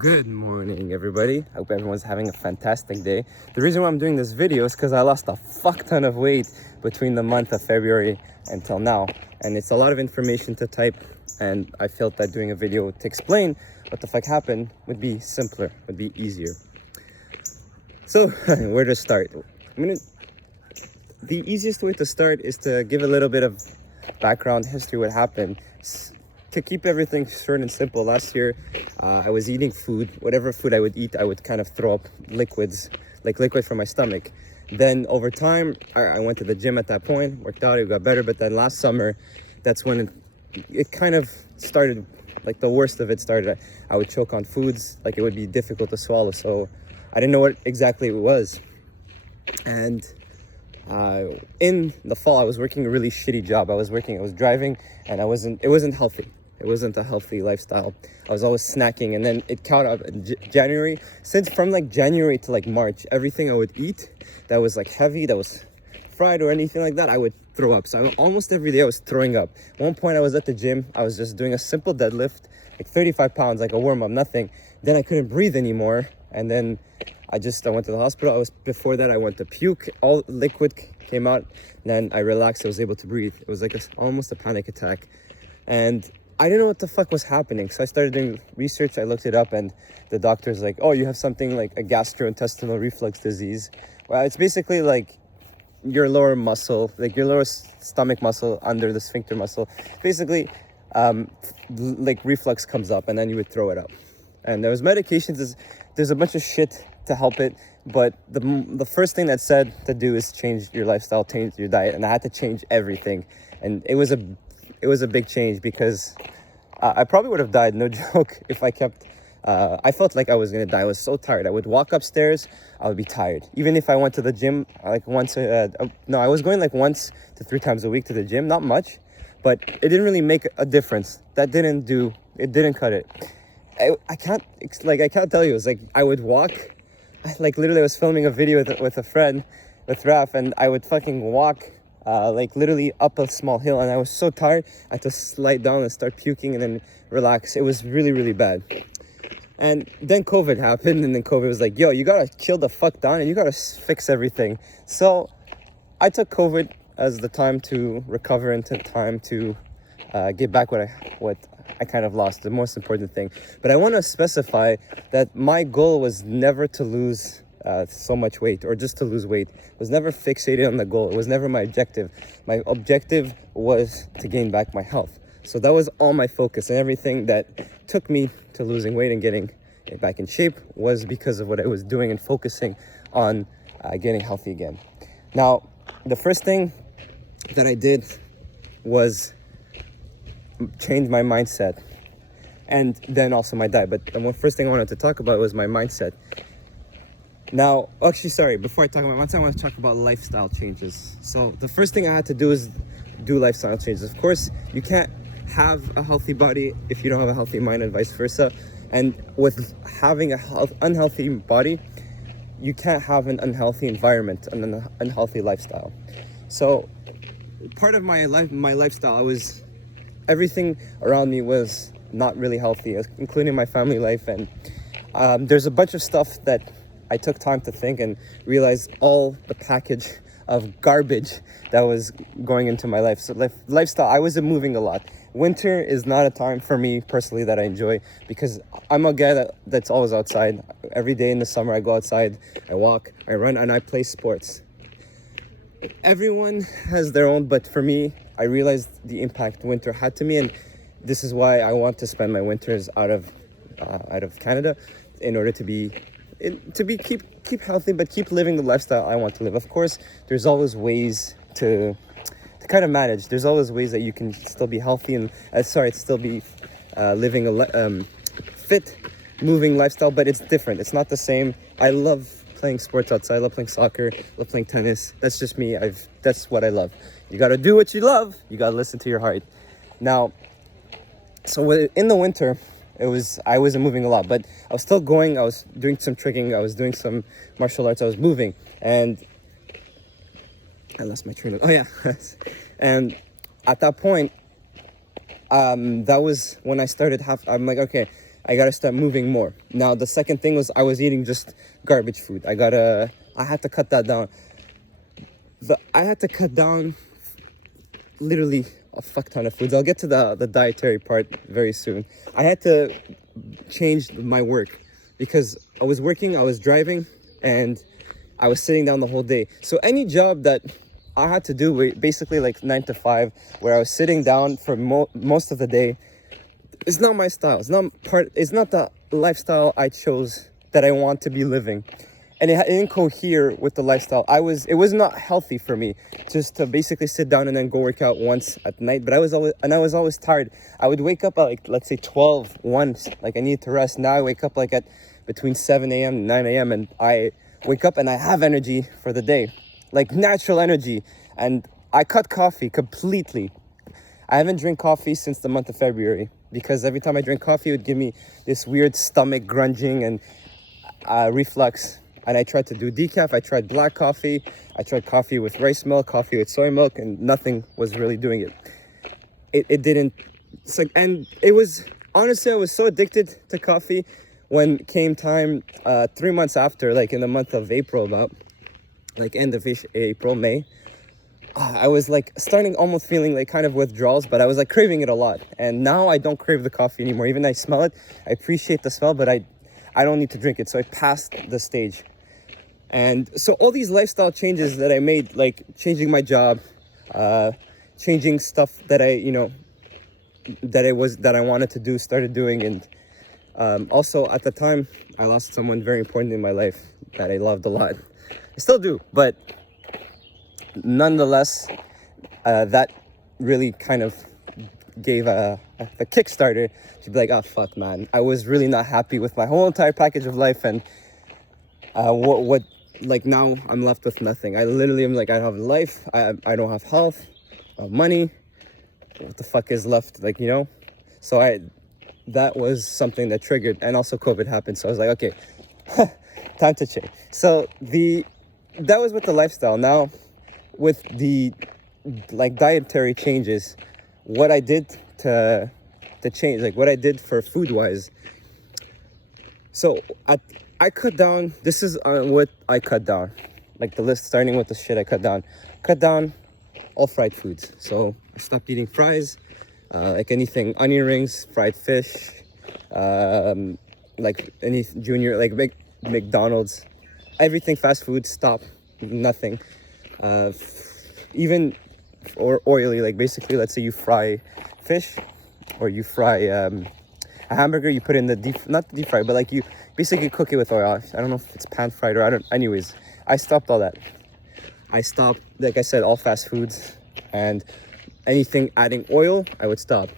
Good morning, everybody. I hope everyone's having a fantastic day. The reason why I'm doing this video is because I lost a fuck ton of weight between the month of February until now. And it's a lot of information to type, and I felt that doing a video to explain what the fuck happened would be simpler, would be easier. So, where to start? The easiest way to start is to give a little bit of background history, what happened. To keep everything short and simple, last year I was eating food. Whatever food I would eat, I would kind of throw up liquids, like liquid from my stomach. Then over time, I went to the gym at that point, worked out, it got better. But then last summer, that's when it kind of started, like the worst of it started. I would choke on foods, like it would be difficult to swallow. So I didn't know what exactly it was. And in the fall, I was working a really shitty job. I was driving, and it wasn't healthy. It wasn't a healthy lifestyle. I was always snacking, and then it caught up in January. From like January to like March, everything I would eat that was like heavy, that was fried or anything like that, I would throw up. So almost every day I was throwing up. At one point I was at the gym, I was just doing a simple deadlift, like 35 pounds, like a warm-up, nothing. Then I couldn't breathe anymore, and then I went to the hospital. Before that I went to puke, all liquid came out, then I relaxed, I was able to breathe. It was like almost a panic attack. And I didn't know what the fuck was happening. So I started doing research, I looked it up, and the doctor's like, oh, you have something like a gastrointestinal reflux disease. Well, it's basically like your lower muscle, like your lower stomach muscle under the sphincter muscle. Basically, like reflux comes up, and then you would throw it up. And there was medications, there's a bunch of shit to help it, but the first thing that said to do is change your lifestyle, change your diet, and I had to change everything. And it was a big change, because I probably would have died, no joke, if I kept, I felt like I was gonna die. I was so tired. I would walk upstairs, I would be tired. Even if I went to the gym, like I was going like once to 3 times a week to the gym, not much, but it didn't really make a difference. It didn't cut it. I can't tell you, it was like, I would walk, like literally I was filming a video with a friend, with Raf, and I would fucking walk, like literally up a small hill, and I was so tired, I had to slide down and start puking and then relax. It was really, really bad. And then COVID happened, and then COVID was like, yo, you gotta chill the fuck down and you gotta fix everything. So I took COVID as the time to recover and time to get back what I kind of lost, the most important thing. But I want to specify that my goal was never to lose so much weight, or just to lose weight. I was never fixated on the goal. It was never my objective. My objective was to gain back my health. So that was all my focus, and everything that took me to losing weight and getting back in shape was because of what I was doing and focusing on getting healthy again. Now, the first thing that I did was change my mindset, and then also my diet. But the first thing I wanted to talk about was my mindset. Now, actually, sorry, before I talk about mindset, I want to talk about lifestyle changes. So the first thing I had to do is do lifestyle changes. Of course, you can't have a healthy body if you don't have a healthy mind, and vice versa. And with having an unhealthy body, you can't have an unhealthy environment and an unhealthy lifestyle. So part of my lifestyle, everything around me was not really healthy, including my family life. And there's a bunch of stuff that I took time to think and realize all the package of garbage that was going into my life. So lifestyle, I wasn't moving a lot. Winter is not a time for me personally that I enjoy, because I'm a guy that's always outside. Every day in the summer I go outside, I walk, I run, and I play sports. Everyone has their own, but for me, I realized the impact winter had to me, and this is why I want to spend my winters out of Canada, in order to keep healthy, but keep living the lifestyle I want to live. Of course, there's always ways to kind of manage. There's always ways that you can still be healthy and still be living a fit, moving lifestyle, but it's different. It's not the same. I love playing sports outside. I love playing soccer. I love playing tennis. That's just me. That's what I love. You got to do what you love. You got to listen to your heart. Now, so in the winter, I wasn't moving a lot, but I was still going. I was doing some tricking. I was doing some martial arts. I was moving, and I lost my train of, oh yeah. And at that point, that was when I started I'm like, okay, I gotta start moving more. Now the second thing was I was eating just garbage food. I had to cut that down. I had to cut down literally a fuck ton of foods. I'll get to the dietary part very soon. I had to change my work because I was working, I was driving, and I was sitting down the whole day. So any job that I had to do, basically like 9 to 5, where I was sitting down for most of the day, it's not my style. It's not the lifestyle I chose that I want to be living. And it didn't cohere with the lifestyle. It was not healthy for me just to basically sit down and then go work out once at night. But I was always tired. I would wake up at like, let's say 12, 1, like I needed to rest. Now I wake up like at between 7 a.m. and 9 a.m. and I wake up and I have energy for the day, like natural energy. And I cut coffee completely. I haven't drank coffee since the month of February because every time I drink coffee, it would give me this weird stomach grunging and reflux. And I tried to do decaf, I tried black coffee, I tried coffee with rice milk, coffee with soy milk, and nothing was really doing it. It didn't, it's like, and it was, honestly, I was so addicted to coffee when came time, 3 months after, like in the month of April, about like end of April, May, I was like starting almost feeling like kind of withdrawals, but I was like craving it a lot. And now I don't crave the coffee anymore. Even I smell it, I appreciate the smell, but I don't need to drink it. So I passed the stage. And so all these lifestyle changes that I made, like changing my job, changing stuff that I wanted to do, started doing. And also at the time, I lost someone very important in my life that I loved a lot. I still do, but nonetheless, that really kind of gave the Kickstarter to be like, oh fuck, man, I was really not happy with my whole entire package of life, and what like now I'm left with nothing. I literally am like, I have life, I don't have health, money. What the fuck is left? Like, so that was something that triggered, and also COVID happened. So I was like, okay, time to change. So that was with the lifestyle. Now with the like dietary changes, what I did to change, like what I did for food wise. So I cut down, this is what I cut down, like the list, starting with the shit I cut down all fried foods. So I stopped eating fries, like anything, onion rings, fried fish, like any junior, like McDonald's, everything fast food, stop, nothing. Even or oily, like basically, let's say you fry fish or you fry a hamburger, you put in not the deep fry, but like you basically cook it with oil. I don't know if it's pan fried or anyways, I stopped all that. I stopped, like I said, all fast foods, and anything adding oil, I would stop.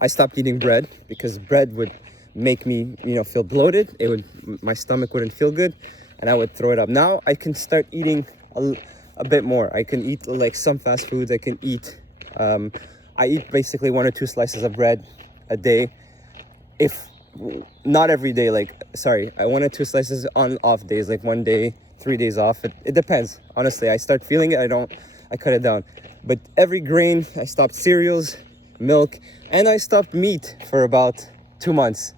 I stopped eating bread because bread would make me, feel bloated. My stomach wouldn't feel good, and I would throw it up. Now I can start eating a bit more. I can eat like some fast foods. I can eat, I eat basically 1 or 2 slices of bread a day. If not every day, I 1 or 2 slices on off days, like 1 day, 3 days off. It depends. Honestly, I start feeling it, I cut it down. But every grain, I stopped cereals, milk, and I stopped meat for about 2 months.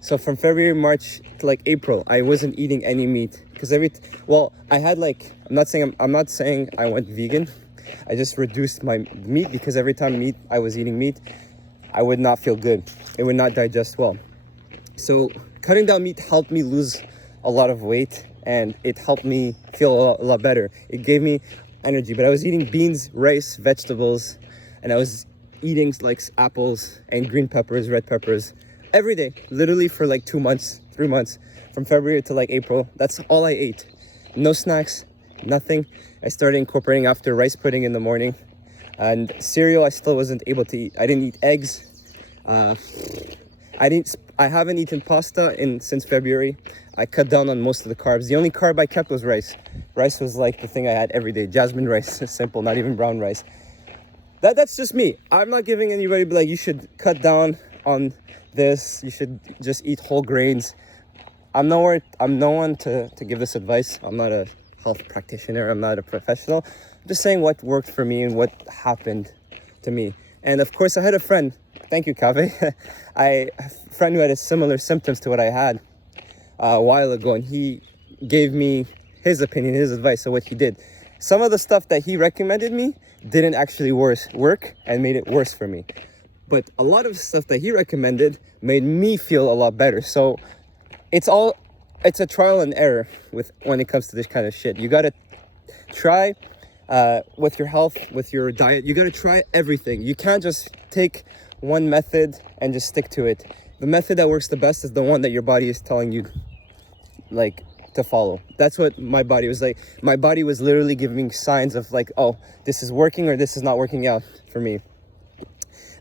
So from February, March to like April, I wasn't eating any meat because I had like, I'm not saying I went vegan. I just reduced my meat because every time I was eating meat, I would not feel good. It would not digest well. So cutting down meat helped me lose a lot of weight, and it helped me feel a lot better. It gave me energy. But I was eating beans, rice, vegetables, and I was eating like apples and green peppers, red peppers every day, literally for like 2 months, 3 months, from February to like April. That's all I ate. No snacks, nothing. I started incorporating after rice pudding in the morning, and cereal I still wasn't able to eat. I didn't eat eggs. I haven't eaten pasta since February. I cut down on most of the carbs. The only carb I kept was rice. Rice was like the thing I had every day. Jasmine rice, simple, not even brown rice. That's just me. I'm not giving anybody like you should cut down on this. You should just eat whole grains. I'm no one to give this advice. I'm not a health practitioner. I'm not a professional. I'm just saying what worked for me and what happened to me. And of course, I had a friend thank you, Kave. I have a friend who had a similar symptoms to what I had a while ago, and he gave me his opinion, his advice. So what he did, some of the stuff that he recommended me didn't actually work and made it worse for me. But a lot of stuff that he recommended made me feel a lot better. So it's a trial and error when it comes to this kind of shit. You gotta try with your health, with your diet. You gotta try everything. You can't just take one method and just stick to it. The method that works the best is the one that your body is telling you like to follow. That's what my body was like. My body was literally giving signs of like, oh, this is working or this is not working out for me.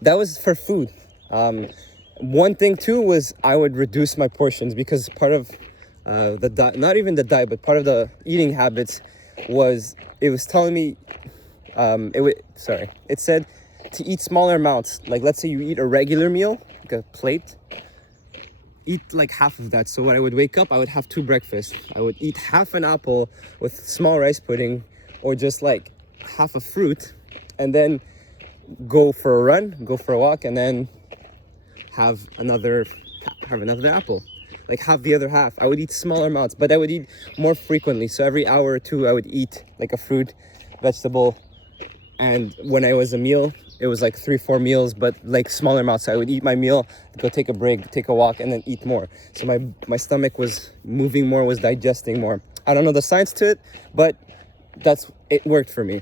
That was for food. One thing too was I would reduce my portions, because part of the diet, not even the diet, but part of the eating habits was, it was telling me, it said to eat smaller amounts. Like, let's say you eat a regular meal, like a plate, eat like half of that. So when I would wake up, I would have 2 breakfasts. I would eat half an apple with small rice pudding, or just like half a fruit, and then go for a run, go for a walk, and then have another apple. Like, have the other half. I would eat smaller amounts, but I would eat more frequently. So every hour or two, I would eat like a fruit, vegetable. And when I was a meal, it was like 3-4 meals, but like smaller amounts. So I would eat my meal, go take a break, take a walk, and then eat more. So my stomach was moving more, was digesting more. I don't know the science to it, but it worked for me.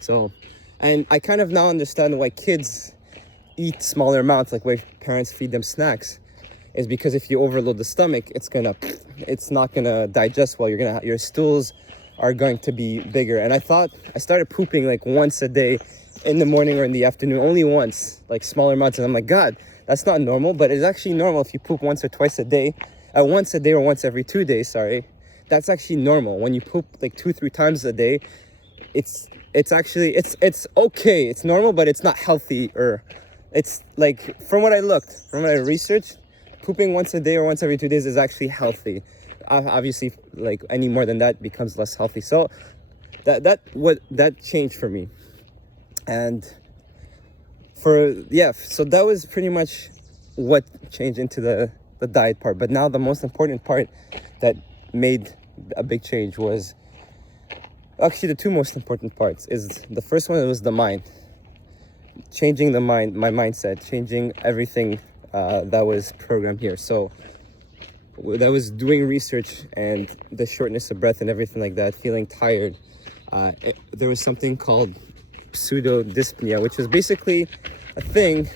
So, and I kind of now understand why kids eat smaller amounts, like why parents feed them snacks, is because if you overload the stomach, it's not gonna digest well. Your stools are going to be bigger. And I started pooping like once a day, in the morning or in the afternoon, only once, like smaller amounts. And I'm like, God, that's not normal. But it's actually normal if you poop once or twice a day, once a day or once every 2 days. Sorry, that's actually normal. When you poop like 2-3 times a day, it's actually okay. It's normal, but it's not healthy. Or it's like, from what I researched, pooping once a day or once every 2 days is actually healthy. Obviously, like any more than that becomes less healthy. So that changed for me. And so that was pretty much what changed into the diet part. But now the most important part that made a big change was actually the 2 most important parts. Is the first one was the mind. Changing the mind, my mindset, changing everything that was programmed here. So that was doing research, and the shortness of breath and everything like that, feeling tired. There was something called Pseudo Dyspnea, which is basically a thing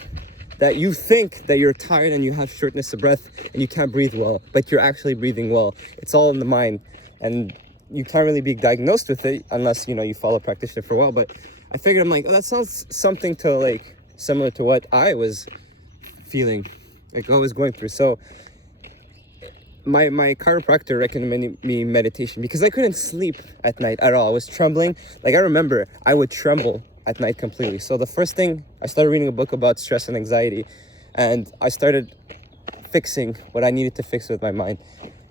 that you think that you're tired and you have shortness of breath and you can't breathe well, but you're actually breathing well. It's all in the mind, and you can't really be diagnosed with it unless you follow a practitioner for a while. But I figured, I'm like, oh, that sounds something to like similar to what I was feeling, like I was going through. So my chiropractor recommended me meditation, because I couldn't sleep at night at all. I was trembling. Like, I remember I would tremble at night completely. So the first thing, I started reading a book about stress and anxiety, and I started fixing what I needed to fix with my mind.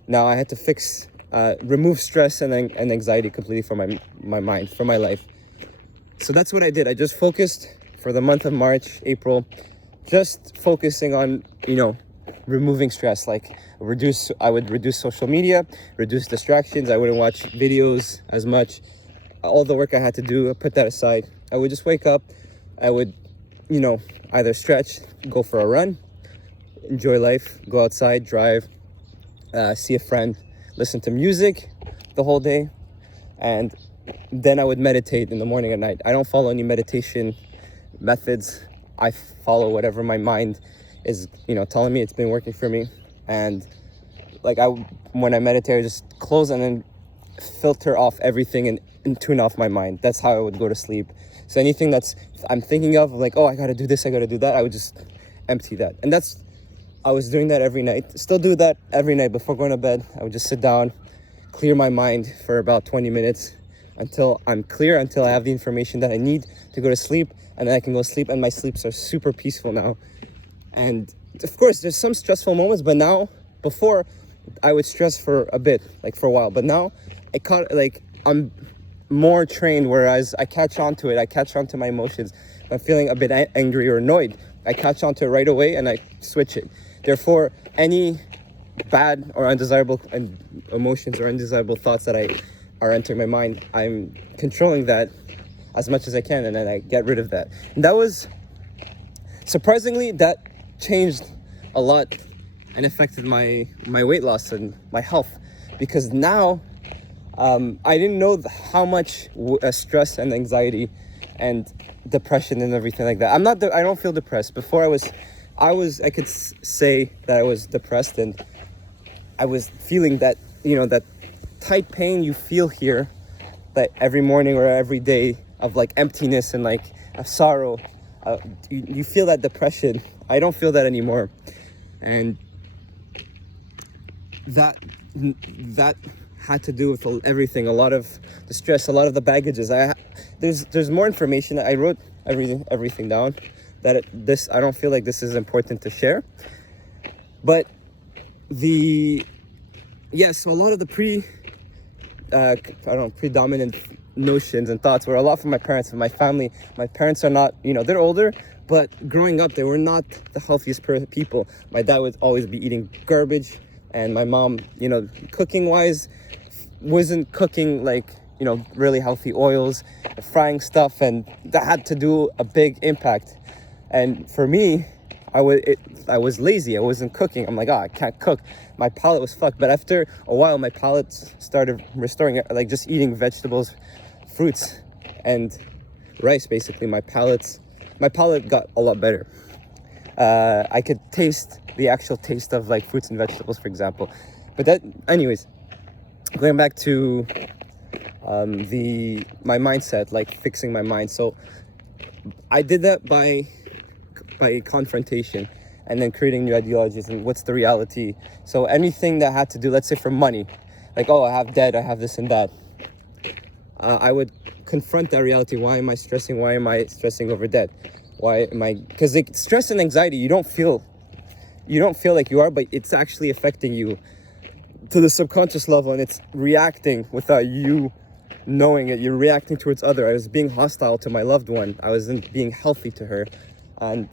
Now I had to remove stress and anxiety completely from my mind, from my life. So that's what I did. I just focused for the month of March, April, just focusing on, removing stress. Like, I would reduce social media, reduce distractions. I wouldn't watch videos as much. All the work I had to do, I put that aside. I would just wake up. I would, either stretch, go for a run, enjoy life, go outside, drive, see a friend, listen to music the whole day. And then I would meditate in the morning and night. I don't follow any meditation methods. I follow whatever my mind is, telling me. It's been working for me. And like, when I meditate, I just close and then filter off everything and tune off my mind. That's how I would go to sleep. So anything I'm thinking of, like, oh, I gotta do this, I gotta do that, I would just empty that. And I was doing that every night. Still do that every night before going to bed. I would just sit down, clear my mind for about 20 minutes until I'm clear, until I have the information that I need to go to sleep, and then I can go sleep. And my sleeps are super peaceful now. And of course, there's some stressful moments, but now, before, I would stress for a bit, like for a while. But now, I'm more trained, whereas I catch on to it. I catch on to my emotions. If I'm feeling a bit angry or annoyed, I catch on to it right away and I switch it. Therefore, any bad or undesirable emotions or undesirable thoughts that are entering my mind, I'm controlling that as much as I can, and then I get rid of that. And that was, surprisingly, that changed a lot and affected my weight loss and my health, because now I didn't know how much stress and anxiety and depression and everything like that. I don't feel depressed. Before I could say that I was depressed, and I was feeling that, that tight pain you feel here, that every morning or every day, of like emptiness and like a sorrow. You feel that depression. I don't feel that anymore. And that had to do with everything, a lot of the stress, a lot of the baggages. There's more information. I wrote everything down, that I don't feel like this is important to share. But so a lot of the predominant notions and thoughts were a lot from my parents and my family. My parents are not, they're older, but growing up, they were not the healthiest people. My dad would always be eating garbage, and my mom, cooking wise, wasn't cooking like, really healthy oils, frying stuff, and that had to do a big impact. And for me, I was lazy. I wasn't cooking. I'm like, I can't cook. My palate was fucked. But after a while, my palate started restoring, like just eating vegetables, fruits, and rice. Basically, my palate got a lot better. I could taste the actual taste of like fruits and vegetables, for example. But anyways, going back to my mindset, like fixing my mind. So I did that by confrontation, and then creating new ideologies and what's the reality. So anything that had to do, let's say, for money, like, I have debt, I have this and that, I would confront that reality. Why am I stressing? Why am I stressing over debt? Because like, stress and anxiety, you don't feel like you are, but it's actually affecting you to the subconscious level, and it's reacting without you knowing it. You're reacting towards other. I was being hostile to my loved one. I wasn't being healthy to her, and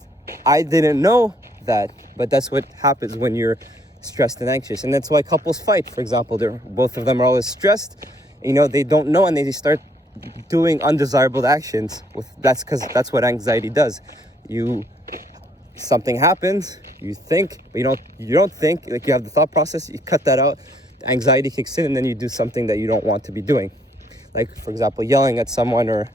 I didn't know that. But that's what happens when you're stressed and anxious, and that's why couples fight. For example, both of them are always stressed. They don't know, and they start doing undesirable actions. That's because that's what anxiety does. Something happens, you think, but you don't think. Like, you have the thought process, you cut that out, the anxiety kicks in, and then you do something that you don't want to be doing. Like, for example, yelling at someone, or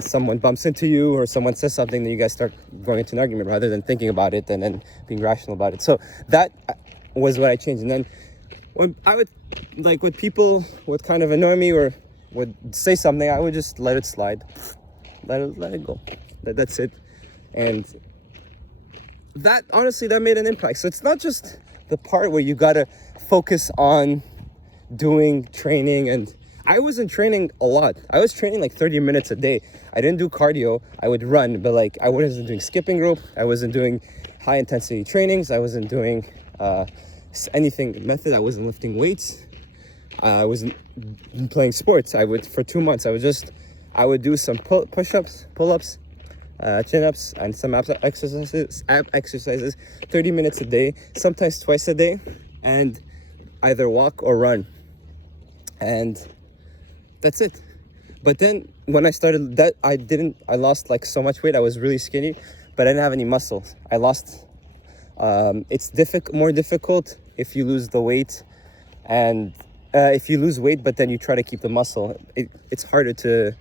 someone bumps into you, or someone says something, then you guys start going into an argument rather than thinking about it and then being rational about it. So that was what I changed. And then when people would kind of annoy me or would say something, I would just let it slide, let it go. That's it. And that, honestly, that made an impact. So it's not just the part where you gotta focus on doing training. And I wasn't training a lot. I was training like 30 minutes a day. I didn't do cardio. I would run, but like, I wasn't doing skipping rope. I wasn't doing high intensity trainings. I wasn't doing anything method. I wasn't lifting weights. I wasn't playing sports. For 2 months, I would do some push-ups, pull-ups, chin-ups, and some ab exercises, 30 minutes a day, sometimes twice a day, and either walk or run. And that's it. But then when I started that, I lost like so much weight. I was really skinny, but I didn't have any muscles. I lost, it's more difficult if you lose the weight, and if you lose weight, but then you try to keep the muscle, it's harder to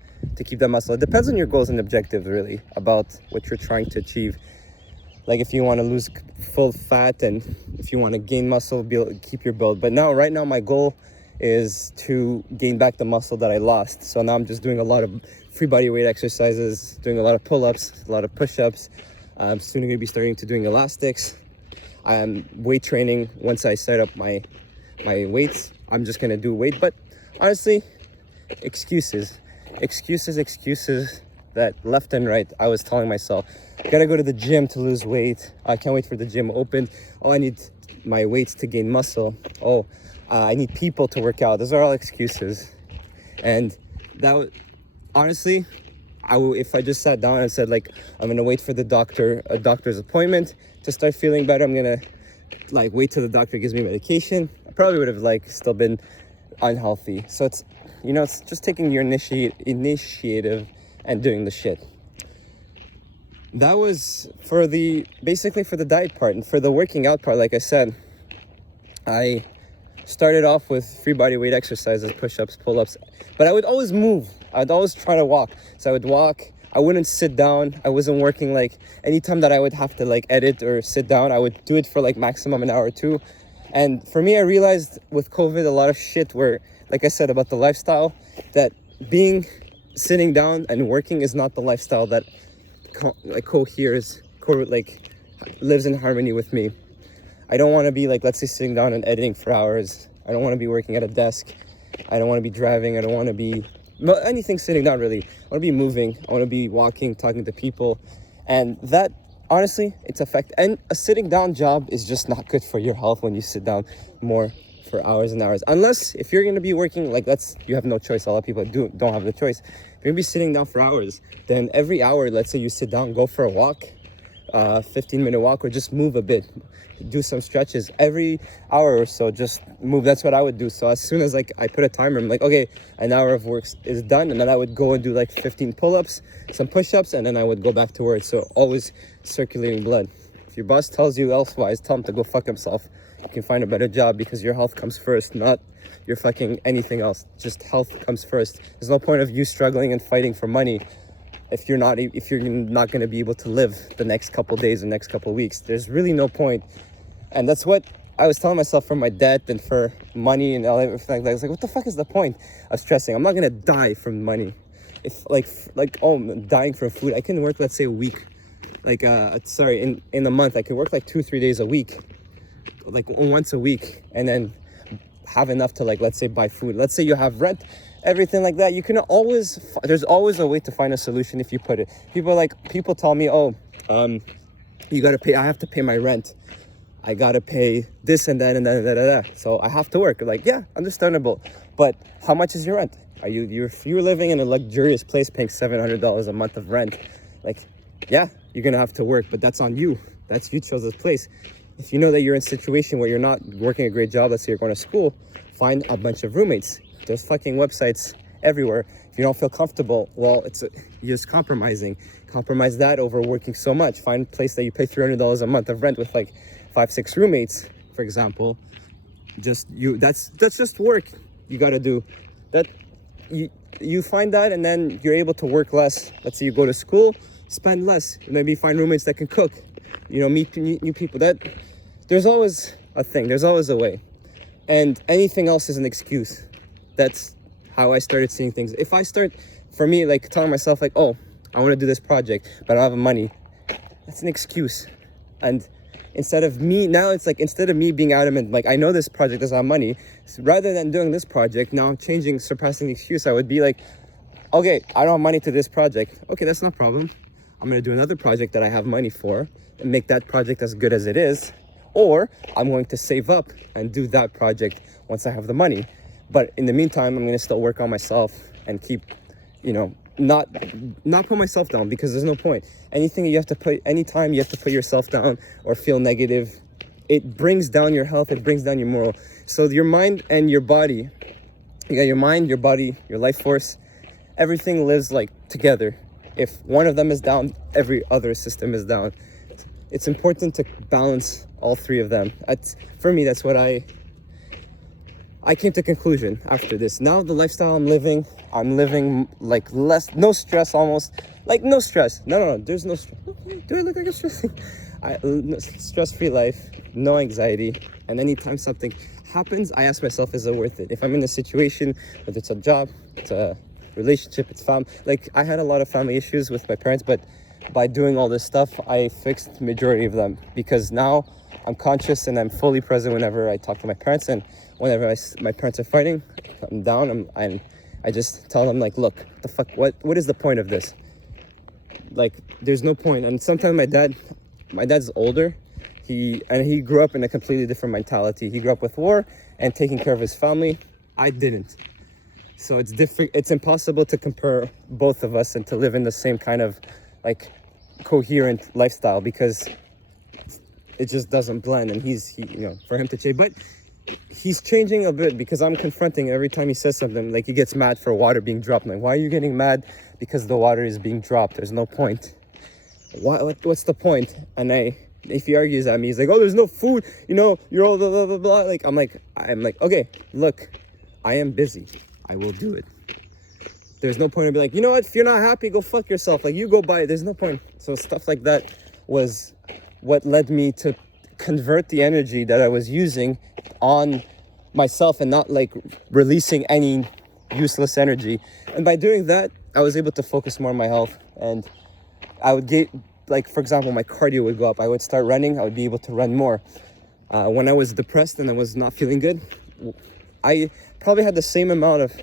keep that muscle. It depends on your goals and objectives, really, about what you're trying to achieve. Like, if you want to lose full fat, and if you want to gain muscle, keep your build. But right now, my goal is to gain back the muscle that I lost. So now I'm just doing a lot of free body weight exercises, doing a lot of pull-ups, a lot of push-ups. I'm soon going to be starting to doing elastics. I'm weight training. Once I start up my weights, I'm just going to do weight. But honestly, excuses that left and right. I was telling myself, I gotta go to the gym to lose weight. I can't wait for the gym open. Oh, I need my weights to gain muscle. Oh, I need people to work out. Those are all excuses. And honestly, if I just sat down and said like, I'm gonna wait for a doctor's appointment to start feeling better, I'm gonna like wait till the doctor gives me medication, I probably would have like still been unhealthy. So it's, you know, it's just taking your initiative and doing the shit. That was basically for the diet part. And for the working out part, like I said, I started off with free body weight exercises, push-ups, pull-ups, but I would always move. I'd always try to walk. So I would walk, I wouldn't sit down. I wasn't working like, anytime that I would have to like edit or sit down, I would do it for like maximum an hour or two. And for me, I realized with COVID, a lot of shit where, like I said about the lifestyle, that sitting down and working is not the lifestyle that lives in harmony with me. I don't want to be like, let's say, sitting down and editing for hours. I don't want to be working at a desk. I don't want to be driving. I don't want to be anything sitting down, really. I want to be moving. I want to be walking, talking to people. And that, honestly, and a sitting down job is just not good for your health when you sit down more for hours and hours. Unless if you're going to be working, like you have no choice. A lot of people don't have the choice. If you're going to be sitting down for hours, then every hour, let's say you sit down, go for a walk, 15-minute walk, or just move a bit, do some stretches every hour or so, just move. That's what I would do. So as soon as like I put a timer, I'm like, okay, an hour of work is done, and then I would go and do like 15 pull-ups, some push-ups, and then I would go back to work. So always circulating blood. If your boss tells you elsewise, tell him to go fuck himself. You can find a better job, because your health comes first, not your fucking anything else. Just health comes first. There's no point of you struggling and fighting for money if you're not going to be able to live the next couple days, the next couple weeks. There's really no point. And that's what I was telling myself for my debt and for money and everything like that. I was like, what the fuck is the point of stressing? I'm not going to die from money. If I'm dying from food, I can work, let's say, a week. In a month, I could work like 2-3 days a week, like once a week, and then have enough to, like, let's say, buy food. Let's say you have rent, everything like that. You can there's always a way to find a solution if you put it. People tell me, you got to pay, I have to pay my rent. I got to pay this and that and that. So I have to work. Like, yeah, understandable. But how much is your rent? You're living in a luxurious place paying $700 a month of rent. Like, yeah, you're going to have to work, but that's on you. You chose this place. If you know that you're in a situation where you're not working a great job, let's say you're going to school, find a bunch of roommates. There's fucking websites everywhere. If you don't feel comfortable, well, you're just compromising. Compromise that over working so much. Find a place that you pay $300 a month of rent with like 5-6 roommates, for example. That's just work you got to do. That you find that, and then you're able to work less. Let's say you go to school, spend less. Maybe find roommates that can cook. Meet new people. There's always a thing. There's always a way. And anything else is an excuse. That's how I started seeing things. If I start, for me, like telling myself like, oh, I want to do this project, but I don't have money, that's an excuse. And instead of me being adamant, like, I know this project doesn't have money, so rather than doing this project, now surpassing the excuse, I would be like, okay, I don't have money to this project. Okay, that's not a problem. I'm going to do another project that I have money for and make that project as good as it is. Or I'm going to save up and do that project once I have the money. But in the meantime, I'm going to still work on myself and keep, not put myself down, because there's no point. Anytime you have to put yourself down or feel negative, it brings down your health, it brings down your moral. So your mind and your body, you got your mind, your body, your life force, everything lives like together. If one of them is down, every other system is down. It's important to balance all three of them. For me, that's what I came to conclusion after this. Now the lifestyle I'm living like no stress almost. Like no stress. No, there's no stress. Do I look like I'm stressing? Stress-free life, no anxiety. And anytime something happens, I ask myself, is it worth it? If I'm in a situation, whether it's a job, it's a relationship, it's family. Like, I had a lot of family issues with my parents, but by doing all this stuff, I fixed the majority of them, because now I'm conscious and I'm fully present whenever I talk to my parents, and whenever my parents are fighting, I'm down, I just tell them, like, look, the fuck, what is the point of this? Like, there's no point. And sometimes my dad's older, he grew up in a completely different mentality. He grew up with war and taking care of his family. I didn't. So it's different. It's impossible to compare both of us and to live in the same kind of like coherent lifestyle, because it just doesn't blend. And for him to change, but he's changing a bit, because I'm confronting every time he says something. Like, he gets mad for water being dropped. I'm like, why are you getting mad because the water is being dropped? There's no point. What's the point? And if he argues at me, he's like, oh, there's no food, you're all blah blah blah blah. Like, I'm like, okay, look, I am busy, I will do it. There's no point in be like, you know what, if you're not happy, go fuck yourself, like, you go buy it. There's no point. So stuff like that was what led me to convert the energy that I was using on myself and not like releasing any useless energy. And by doing that, I was able to focus more on my health. And I would get, like, for example, my cardio would go up. I would start running. I would be able to run more. When I was depressed and I was not feeling good, I probably had the same amount of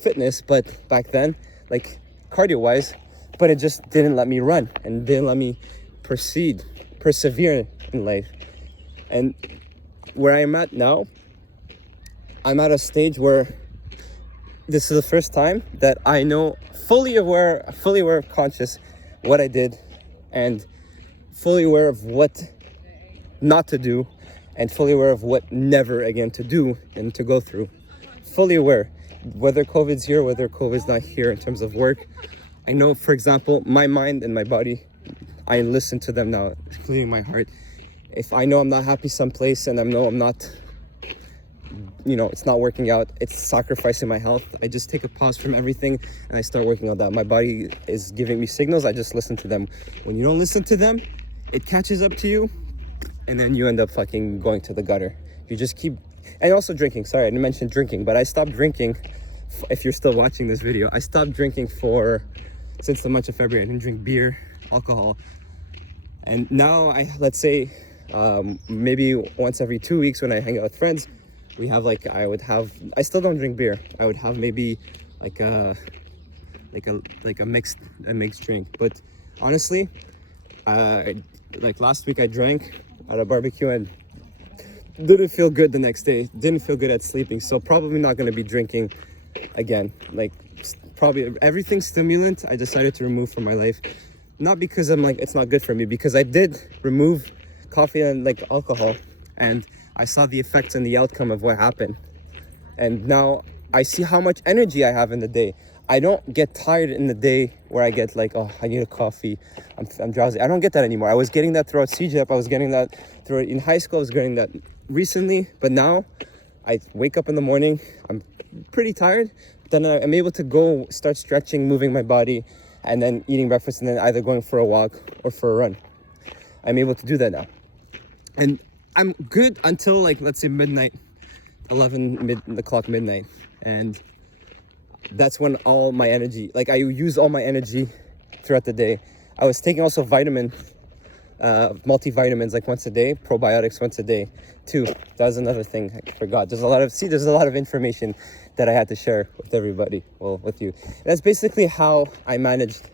fitness, but back then, like, cardio wise, but it just didn't let me run and didn't let me persevere in life. And where I'm at now, I'm at a stage where this is the first time that I know, fully aware, conscious what I did, and fully aware of what not to do, and fully aware of what never again to do and to go through. Fully aware, whether COVID's here, whether COVID's not here, in terms of work. I know, for example, my mind and my body, I listen to them now, including my heart. If I know I'm not happy someplace and I know I'm not, it's not working out, it's sacrificing my health, I just take a pause from everything and I start working on that. My body is giving me signals, I just listen to them. When you don't listen to them, it catches up to you, and then you end up fucking going to the gutter. You just keep, and also drinking. Sorry, I didn't mention drinking, but I stopped drinking. If you're still watching this video, I stopped drinking since the month of February. I didn't drink beer, alcohol. And now let's say, maybe once every 2 weeks when I hang out with friends, I still don't drink beer. I would have maybe like a mixed drink. But honestly, like last week I drank at a barbecue and didn't feel good the next day. Didn't feel good at sleeping. So probably not going to be drinking again. Like, probably everything stimulant I decided to remove from my life. Not because I'm like, it's not good for me, because I did remove coffee and like alcohol, and I saw the effects and the outcome of what happened. And now I see how much energy I have in the day. I don't get tired in the day where I get like, oh, I need a coffee, I'm drowsy. I don't get that anymore. I was getting that throughout CJEP. I was getting that throughout in high school. I was getting that recently, but now I wake up in the morning, I'm pretty tired, but then I'm able to go start stretching, moving my body, and then eating breakfast, and then either going for a walk or for a run. I'm able to do that now. And I'm good until, like, let's say midnight, 11 o'clock midnight. And that's when all my energy, like, I use all my energy throughout the day. I was taking also multivitamins like once a day, probiotics once a day too. That was another thing I forgot. There's a lot of information that I had to share with everybody, well, with you. And that's basically how I managed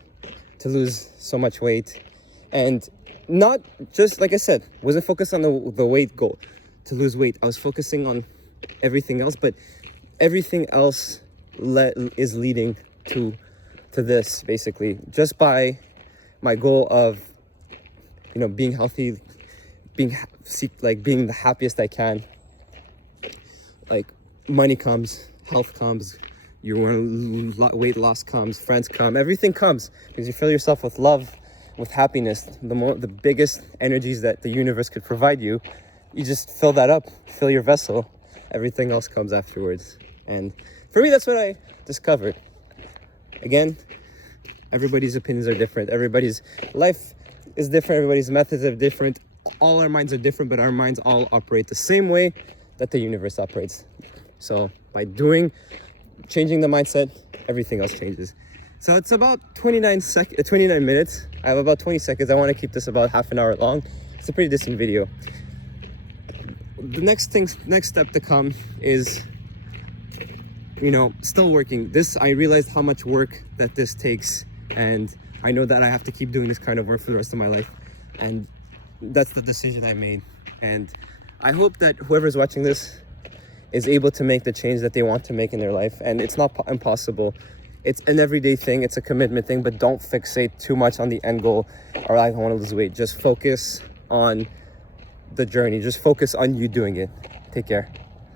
to lose so much weight. And not just, like I said, wasn't focused on the weight goal, to lose weight. I was focusing on everything else, but everything else is leading to this, basically, just by my goal of, being healthy, being the happiest I can. Like, money comes, health comes, weight loss comes, friends come, everything comes, because you fill yourself with love, with happiness, the biggest energies that the universe could provide you. You just fill that up, fill your vessel, everything else comes afterwards. And for me, that's what I discovered. Again, everybody's opinions are different, everybody's life is different, everybody's methods are different, all our minds are different, but our minds all operate the same way that the universe operates. So by changing the mindset, everything else changes. So it's about 29 minutes. I have about 20 seconds. I want to keep this about half an hour long. It's a pretty decent video. The next step to come is, still working. I realized how much work that this takes, and I know that I have to keep doing this kind of work for the rest of my life. And that's the decision I made. And I hope that whoever's watching this is able to make the change that they want to make in their life. And it's not impossible. It's an everyday thing. It's a commitment thing, but don't fixate too much on the end goal or I want to lose weight. Just focus on the journey. Just focus on you doing it. Take care.